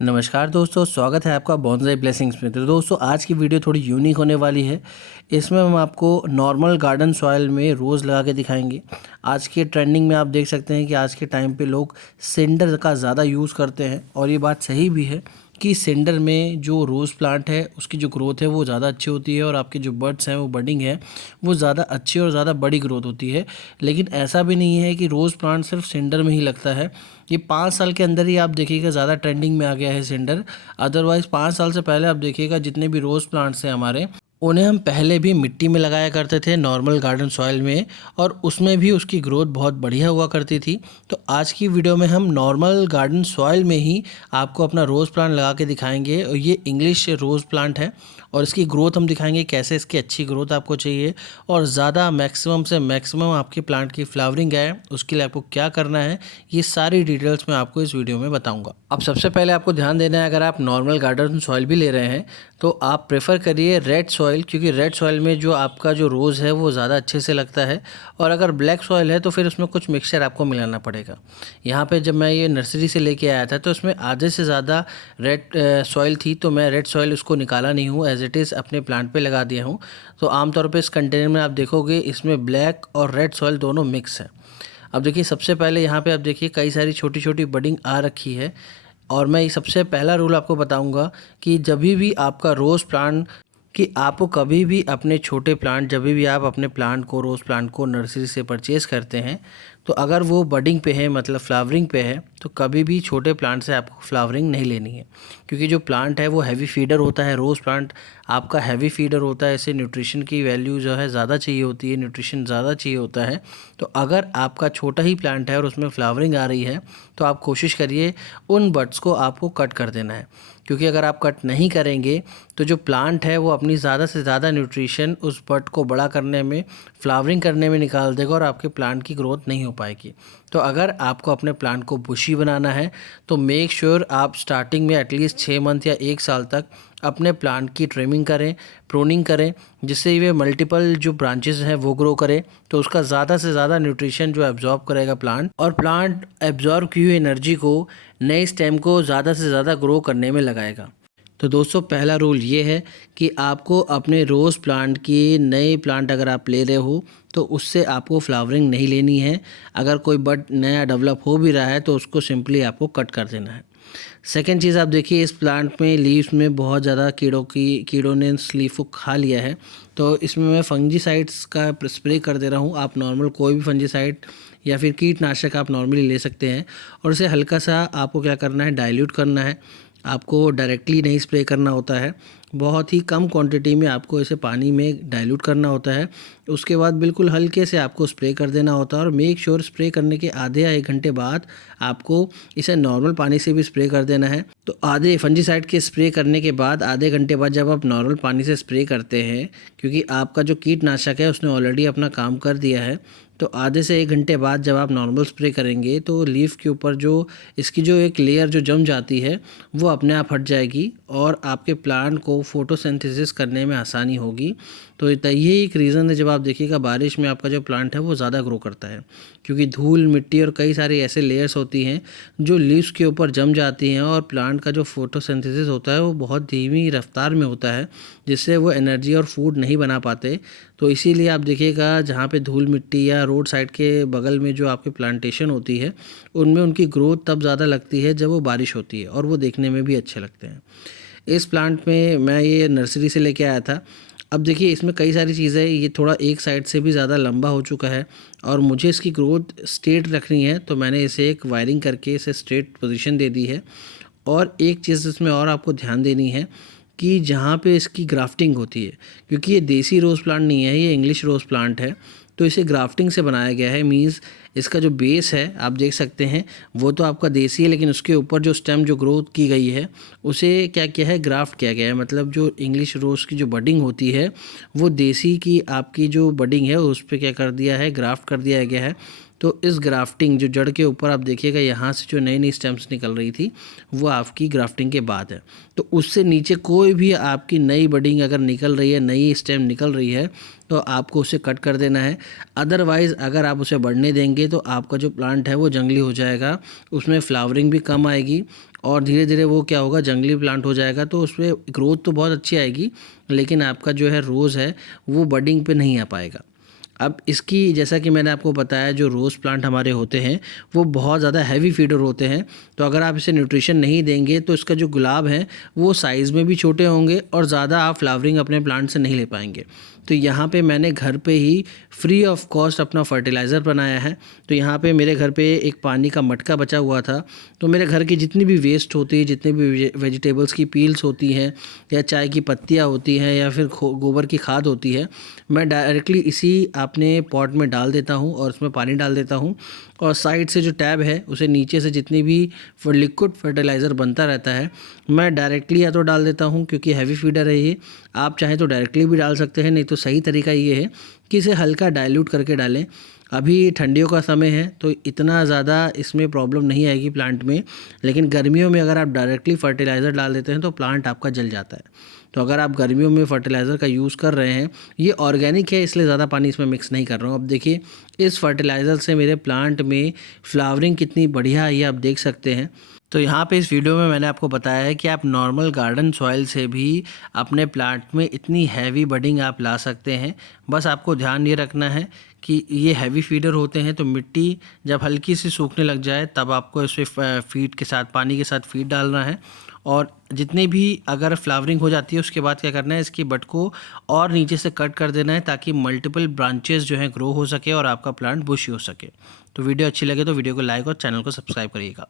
नमस्कार दोस्तों, स्वागत है आपका बॉन्साई ब्लेसिंग्स में। तो दोस्तों आज की वीडियो थोड़ी यूनिक होने वाली है। इसमें हम आपको नॉर्मल गार्डन सॉइल में रोज़ लगा के दिखाएंगे। आज के ट्रेंडिंग में आप देख सकते हैं कि आज के टाइम पे लोग सेंडर का ज़्यादा यूज़ करते हैं और ये बात सही भी है कि सेंडर में जो रोज़ प्लांट है उसकी जो ग्रोथ है वो ज़्यादा अच्छी होती है और आपके जो बड्स हैं वो बडिंग है वो ज़्यादा अच्छी और ज़्यादा बड़ी ग्रोथ होती है। लेकिन ऐसा भी नहीं है कि रोज़ प्लांट सिर्फ सेंडर में ही लगता है। ये 5 साल के अंदर ही आप देखिएगा ज़्यादा ट्रेंडिंग में आ गया है सेंडर। अदरवाइज़ 5 साल से पहले आप देखिएगा जितने भी रोज़ प्लांट्स हैं हमारे, उन्हें हम पहले भी मिट्टी में लगाया करते थे, नॉर्मल गार्डन सॉइल में, और उसमें भी उसकी ग्रोथ बहुत बढ़िया हुआ करती थी। तो आज की वीडियो में हम नॉर्मल गार्डन सॉइल में ही आपको अपना रोज़ प्लांट लगा के दिखाएंगे। और ये इंग्लिश रोज़ प्लांट है और इसकी ग्रोथ हम दिखाएंगे कैसे इसकी अच्छी ग्रोथ आपको चाहिए और ज़्यादा मैक्सिमम से मैक्सिमम आपके प्लांट की फ्लावरिंग है उसके लिए आपको क्या करना है, ये सारी डिटेल्स मैं आपको इस वीडियो में बताऊंगा। अब सबसे पहले आपको ध्यान देना है, अगर आप नॉर्मल गार्डन सॉइल भी ले रहे हैं तो आप प्रेफर करिए रेड सॉइल, क्योंकि रेड सॉइल में जो आपका जो रोज़ है वो ज़्यादा अच्छे से लगता है। और अगर ब्लैक सॉइल है तो फिर उसमें कुछ मिक्सचर आपको मिलाना पड़ेगा। यहाँ पे जब मैं ये नर्सरी से लेके आया था तो इसमें आधे से ज़्यादा रेड सॉइल थी, तो मैं रेड सॉइल उसको निकाला नहीं हूँ, एज इट इज़ अपने प्लांट पे लगा दिया हूँ। तो आमतौर पे इस कंटेनर में आप देखोगे इसमें ब्लैक और रेड सॉइल दोनों मिक्स है। अब देखिए सबसे पहले यहाँ पे आप देखिए कई सारी छोटी छोटी बडिंग आ रखी है। और मैं सबसे पहला रूल आपको बताऊंगा कि जब भी आपका रोज़ प्लांट, कि आपको कभी भी अपने छोटे प्लांट, जब भी आप अपने प्लांट को, रोज़ प्लांट को नर्सरी से परचेज़ करते हैं, तो अगर वो बडिंग पे है मतलब फ्लावरिंग पे है, तो कभी भी छोटे प्लांट से आपको फ्लावरिंग नहीं लेनी है। क्योंकि जो प्लांट है वो हैवी फीडर होता है, रोज़ प्लांट आपका हैवी फीडर होता है, इसे न्यूट्रिशन की वैल्यू जो है ज़्यादा चाहिए होती है, न्यूट्रिशन ज़्यादा चाहिए होता है। तो अगर आपका छोटा ही प्लांट है और उसमें फ्लावरिंग आ रही है तो आप कोशिश करिए उन बड्स को आपको कट कर देना है। क्योंकि अगर आप कट नहीं करेंगे तो जो प्लांट है वो अपनी ज़्यादा से ज़्यादा न्यूट्रिशन उस बड को बड़ा करने में, फ्लावरिंग करने में निकाल देगा और आपके प्लांट की ग्रोथ नहीं हो पाएगी। तो अगर आपको अपने प्लांट को बुशी बनाना है तो मेक श्योर आप स्टार्टिंग में एटलीस्ट 6 मंथ या 1 साल तक अपने प्लांट की ट्रिमिंग करें, प्रूनिंग करें, जिससे वे मल्टीपल जो ब्रांचेस हैं वो ग्रो करें। तो उसका ज़्यादा से ज़्यादा न्यूट्रिशन जो एब्जॉर्ब करेगा प्लांट, और प्लांट एब्जॉर्ब की हुई एनर्जी को नए स्टेम को ज़्यादा से ज़्यादा ग्रो करने में लगाएगा। तो दोस्तों पहला रूल ये है कि आपको अपने रोज़ प्लांट की, नए प्लांट अगर आप ले रहे हो तो उससे आपको फ्लावरिंग नहीं लेनी है। अगर कोई बड नया डेवलप हो भी रहा है तो उसको सिंपली आपको कट कर देना है। सेकेंड चीज़, आप देखिए इस प्लांट में लीव्स में बहुत ज़्यादा कीड़ों ने इस लीफ को खा लिया है। तो इसमें मैं फंजीसाइड्स का स्प्रे कर दे रहा हूँ। आप नॉर्मल कोई भी फंजीसाइड या फिर कीटनाशक आप नॉर्मली ले सकते हैं और उसे हल्का सा आपको क्या करना है, डाइल्यूट करना है। आपको डायरेक्टली नहीं स्प्रे करना होता है, बहुत ही कम क्वांटिटी में आपको इसे पानी में डाइल्यूट करना होता है। उसके बाद बिल्कुल हल्के से आपको स्प्रे कर देना होता है और मेक श्योर स्प्रे करने के आधे या 1 घंटे बाद आपको इसे नॉर्मल पानी से भी स्प्रे कर देना है। तो आधे फंजीसाइड के स्प्रे करने के बाद आधे घंटे बाद जब आप नॉर्मल पानी से स्प्रे करते हैं, क्योंकि आपका जो कीटनाशक है उसने ऑलरेडी अपना काम कर दिया है, तो आधे से 1 घंटे बाद जब आप नॉर्मल स्प्रे करेंगे तो लीफ के ऊपर जो इसकी जो एक लेयर जो जम जाती है वो अपने आप हट जाएगी और आपके प्लांट को फोटोसिंथेसिस करने में आसानी होगी। तो यही एक रीज़न है, जब आप देखिएगा बारिश में आपका जो प्लांट है वो ज़्यादा ग्रो करता है, क्योंकि धूल, मिट्टी और कई सारी ऐसे लेयर्स होती हैं जो लीव्स के ऊपर जम जाती हैं और प्लांट का जो फोटोसिंथेसिस होता है वो बहुत धीमी रफ्तार में होता है, जिससे वो एनर्जी और फूड नहीं बना पाते। तो इसीलिए आप देखिएगा जहाँ पे धूल मिट्टी या रोड साइड के बगल में जो आपकी प्लांटेशन होती है उनमें उनकी ग्रोथ तब ज़्यादा लगती है जब वो बारिश होती है और वो देखने में भी अच्छे लगते हैं। इस प्लांट में मैं ये नर्सरी से लेके आया था। अब देखिए इसमें कई सारी चीज़ें, ये थोड़ा एक साइड से भी ज़्यादा लंबा हो चुका है और मुझे इसकी ग्रोथ स्ट्रेट रखनी है, तो मैंने इसे एक वायरिंग करके इसे स्ट्रेट पोजीशन दे दी है। और एक चीज़ इसमें और आपको ध्यान देनी है कि जहाँ पे इसकी ग्राफ्टिंग होती है, क्योंकि ये देसी रोज़ प्लांट नहीं है, ये इंग्लिश रोज़ प्लांट है, तो इसे ग्राफ्टिंग से बनाया गया है। मींस इसका जो बेस है आप देख सकते हैं वो तो आपका देसी है, लेकिन उसके ऊपर जो स्टेम जो ग्रोथ की गई है उसे क्या किया है, ग्राफ्ट किया गया है। मतलब जो इंग्लिश रोज़ की जो बडिंग होती है वो देसी की आपकी जो बडिंग है उस पर क्या कर दिया है, ग्राफ्ट कर दिया गया है, तो इस ग्राफ्टिंग जो जड़ के ऊपर आप देखिएगा यहाँ से जो नई नई स्टेम्स निकल रही थी वो आपकी ग्राफ्टिंग के बाद है। तो उससे नीचे कोई भी आपकी नई बडिंग अगर निकल रही है, नई स्टेम निकल रही है, तो आपको उसे कट कर देना है। अदरवाइज़ अगर आप उसे बढ़ने देंगे तो आपका जो प्लांट है वो जंगली हो जाएगा, उसमें फ्लावरिंग भी कम आएगी और धीरे धीरे वो क्या होगा, जंगली प्लांट हो जाएगा। तो उसमें ग्रोथ तो बहुत अच्छी आएगी लेकिन आपका जो है रोज़ है वो बडिंग पे नहीं आ पाएगा। अब इसकी जैसा कि मैंने आपको बताया, जो रोज़ प्लांट हमारे होते हैं वो बहुत ज़्यादा हैवी फीडर होते हैं। तो अगर आप इसे न्यूट्रिशन नहीं देंगे तो इसका जो गुलाब है वो साइज़ में भी छोटे होंगे और ज़्यादा आप फ्लावरिंग अपने प्लांट से नहीं ले पाएंगे। तो यहाँ पे मैंने घर पे ही फ्री ऑफ कॉस्ट अपना फर्टिलाइज़र बनाया है। तो यहाँ पे मेरे घर पे एक पानी का मटका बचा हुआ था, तो मेरे घर की जितनी भी वेस्ट होती है, जितनी भी वेजिटेबल्स की पील्स होती हैं या चाय की पत्तियाँ होती हैं या फिर गोबर की खाद होती है, मैं डायरेक्टली इसी अपने पॉट में डाल देता हूँ और उसमें पानी डाल देता हूँ। और साइड से जो टैब है उसे नीचे से जितनी भी लिक्विड फर्टिलाइज़र बनता रहता है मैं डायरेक्टली या तो डाल देता हूँ, क्योंकि हैवी फीडर है ये। आप चाहें तो डायरेक्टली भी डाल सकते हैं, नहीं तो सही तरीका ये है कि इसे हल्का डाइल्यूट करके डालें। अभी ठंडियों का समय है तो इतना ज़्यादा इसमें प्रॉब्लम नहीं आएगी प्लांट में, लेकिन गर्मियों में अगर आप डायरेक्टली फर्टिलाइज़र डाल देते हैं तो प्लांट आपका जल जाता है। तो अगर आप गर्मियों में फर्टिलाइज़र का यूज़ कर रहे हैं, ये ऑर्गेनिक है इसलिए ज़्यादा पानी इसमें मिक्स नहीं कर रहा हूँ। अब देखिए इस फर्टिलाइज़र से मेरे प्लांट में फ्लावरिंग कितनी बढ़िया है ये आप देख सकते हैं। तो यहाँ पे इस वीडियो में मैंने आपको बताया है कि आप नॉर्मल गार्डन सॉइल से भी अपने प्लांट में इतनी हैवी बडिंग आप ला सकते हैं। बस आपको ध्यान ये रखना है कि ये हैवी फीडर होते हैं, तो मिट्टी जब हल्की सी सूखने लग जाए तब आपको इसमें फीड के साथ, पानी के साथ फीड डालना है। और जितने भी अगर फ्लावरिंग हो जाती है उसके बाद क्या करना है, इसकी बट को और नीचे से कट कर देना है ताकि मल्टीपल ब्रांचेस जो हैं ग्रो हो सके और आपका प्लांट बुशी हो सके। तो वीडियो अच्छी लगे तो वीडियो को लाइक और चैनल को सब्सक्राइब करिएगा।